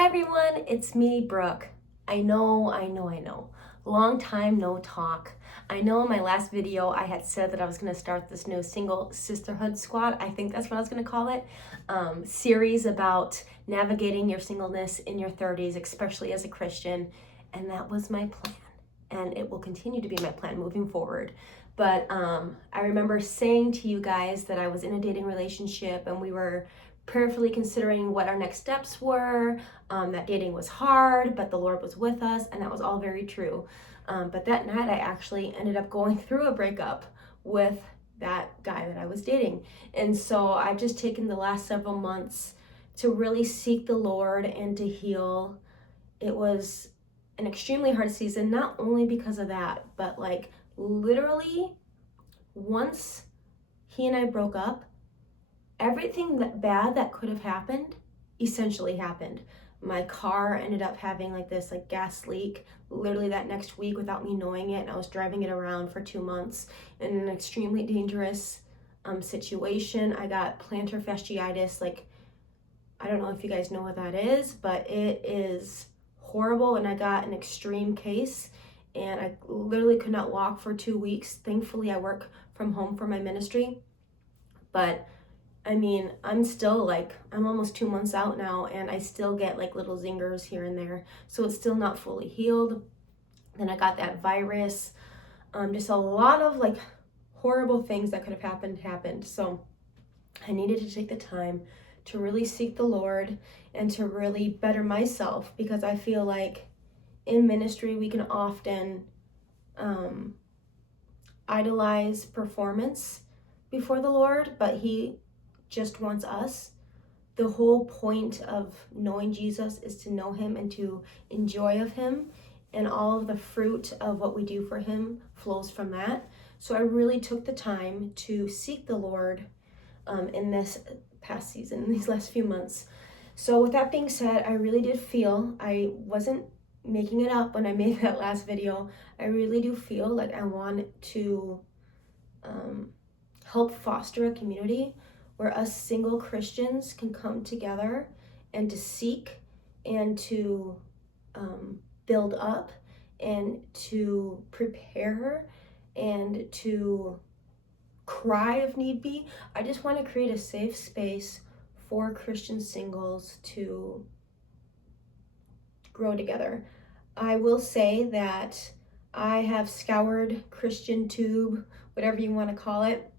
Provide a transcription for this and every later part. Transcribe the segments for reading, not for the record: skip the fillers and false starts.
Hi everyone, it's me, Brooke. I know. Long time no talk. I know in my last video I had said that I was going to start this new single sisterhood squad. I think that's what I was going to call it. Series about navigating your singleness in your 30s, especially as a Christian. And that was my plan. And it will continue to be my plan moving forward. But I remember saying to you guys that I was in a dating relationship and we were prayerfully considering what our next steps were, that dating was hard, but the Lord was with us, and that was all very true. But that night, I actually ended up going through a breakup with that guy that I was dating. And so I've just taken the last several months to really seek the Lord and to heal. It was an extremely hard season, not only because of that, but like literally once he and I broke up, everything that bad that could have happened essentially happened. My car ended up having like this like gas leak literally that next week without me knowing it, and I was driving it around for 2 months in an extremely dangerous situation. I got plantar fasciitis. Like, I don't know if you guys know what that is, but it is horrible, and I got an extreme case and I literally could not walk for 2 weeks. Thankfully I work from home for my ministry, but I mean, I'm still like, I'm almost 2 months out now and I still get like little zingers here and there. So it's still not fully healed. Then I got that virus. Just a lot of like horrible things that could have happened. So I needed to take the time to really seek the Lord and to really better myself, because I feel like in ministry we can often idolize performance before the Lord, but He just wants us. The whole point of knowing Jesus is to know Him and to enjoy of Him, and all of the fruit of what we do for Him flows from that. So I really took the time to seek the Lord in this past season, in these last few months. So with that being said, I really did feel, I wasn't making it up when I made that last video, I really do feel like I want to help foster a community where us single Christians can come together and to seek and to build up and to prepare and to cry if need be. I just want to create a safe space for Christian singles to grow together. I will say that I have scoured Christian tube, whatever you want to call it,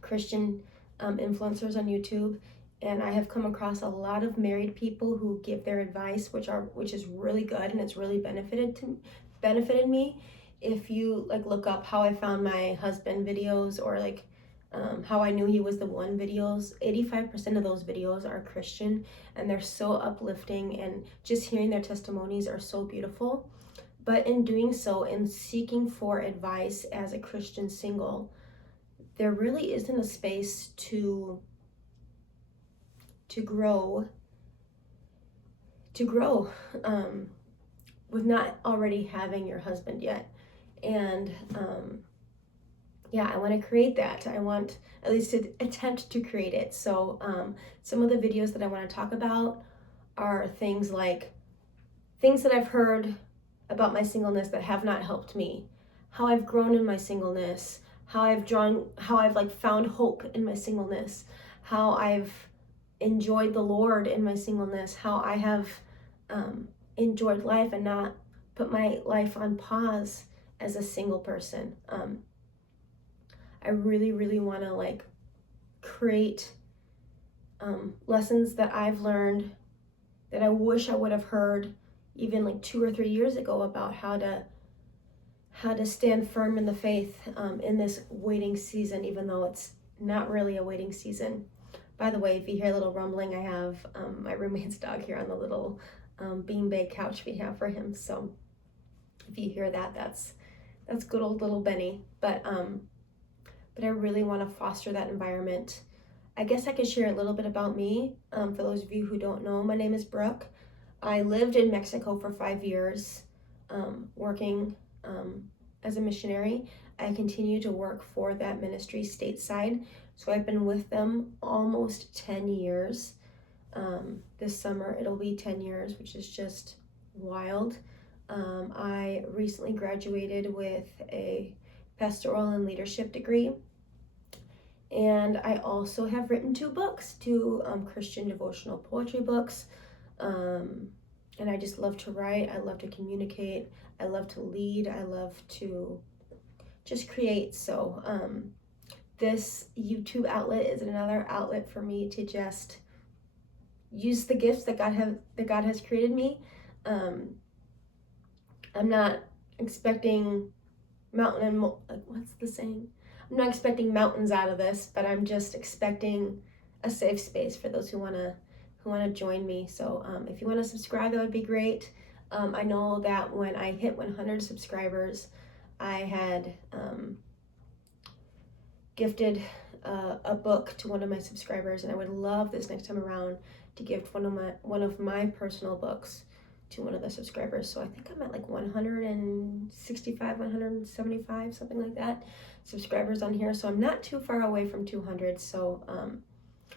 Christian influencers on YouTube, and I have come across a lot of married people who give their advice, which is really good, and it's really benefited me. If you like look up how I found my husband videos, or like how I knew he was the one videos, 85% of those videos are Christian, and they're so uplifting, and just hearing their testimonies are so beautiful. But in doing so, in seeking for advice as a Christian single, there really isn't a space to grow with not already having your husband yet. And yeah, I want to create that. I want at least to attempt to create it. So some of the videos that I want to talk about are things that I've heard about my singleness that have not helped me, how I've grown in my singleness, how I've like found hope in my singleness, how I've enjoyed the Lord in my singleness, how I have enjoyed life and not put my life on pause as a single person. I really want to like create lessons that I've learned that I wish I would have heard even like 2 or 3 years ago, about how to stand firm in the faith in this waiting season, even though it's not really a waiting season. By the way, if you hear a little rumbling, I have my roommate's dog here on the little beanbag couch we have for him. So if you hear that, that's good old little Benny. But I really want to foster that environment. I guess I could share a little bit about me. For those of you who don't know, my name is Brooke. I lived in Mexico for 5 years, working as a missionary. I continue to work for that ministry stateside. So I've been with them almost 10 years. This summer it'll be 10 years, which is just wild. I recently graduated with a pastoral and leadership degree, and I also have written 2 books, 2 Christian devotional poetry books. And I just love to write, I love to communicate, I love to lead, I love to just create. So this YouTube outlet is another outlet for me to just use the gifts that God has created me. I'm not expecting what's the saying? I'm not expecting mountains out of this, but I'm just expecting a safe space for those who want to join me. So if you want to subscribe, that would be great. I know that when I hit 100 subscribers, I had gifted a book to one of my subscribers, and I would love this next time around to gift one of my personal books to one of the subscribers. So I think I'm at like 165, 175, something like that, subscribers on here. So I'm not too far away from 200. So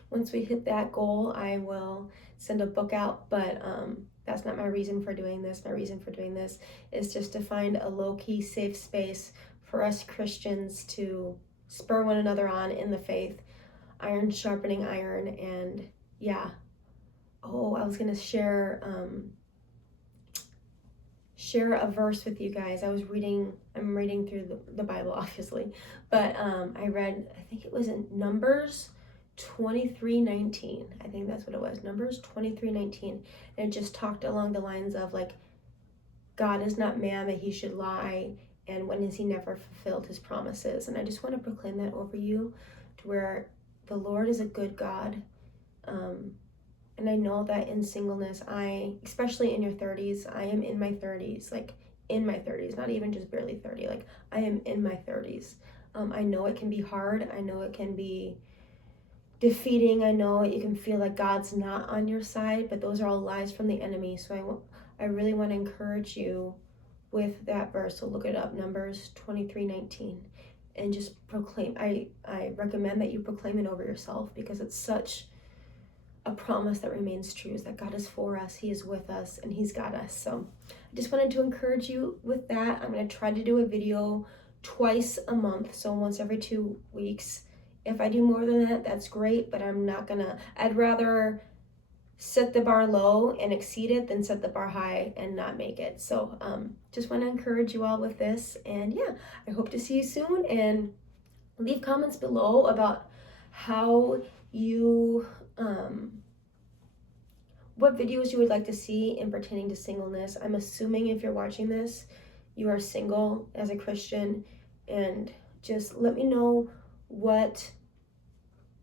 once we hit that goal, I will send a book out, but that's not my reason for doing this. My reason for doing this is just to find a low-key safe space for us Christians to spur one another on in the faith, iron sharpening iron. And yeah, I was gonna share a verse with you guys. I'm reading through the Bible, obviously, but I read, I think it was in Numbers 23:19. I think that's what it was, Numbers 23:19. And it just talked along the lines of like, God is not man that he should lie, and when has he never fulfilled his promises? And I just want to proclaim that over you, to where the Lord is a good God. And I know that in singleness, especially in your 30s, I am in my 30s, like in my 30s, not even just barely 30, like I am in my 30s. I know it can be hard. I know it can be defeating. I know you can feel like God's not on your side, but those are all lies from the enemy. So I really want to encourage you with that verse. So look it up, Numbers 23:19, and just proclaim. I recommend that you proclaim it over yourself, because it's such a promise that remains true, is that God is for us, he is with us, and he's got us. So I just wanted to encourage you with that. I'm going to try to do a video twice a month, so once every 2 weeks. If I do more than that, that's great, but I'd rather set the bar low and exceed it than set the bar high and not make it. So just want to encourage you all with this. And yeah, I hope to see you soon, and leave comments below about how you what videos you would like to see in pertaining to singleness. I'm assuming if you're watching this, you are single as a Christian, and just let me know what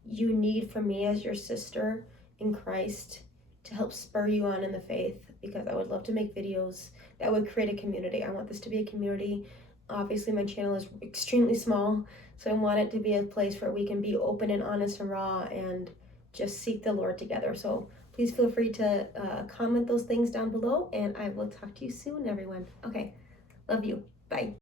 you need from me as your sister in Christ to help spur you on in the faith, because I would love to make videos that would create a community. I want this to be a community. Obviously, my channel is extremely small, so I want it to be a place where we can be open and honest and raw and just seek the Lord together. So please feel free to comment those things down below, and I will talk to you soon, everyone. Okay, love you. Bye.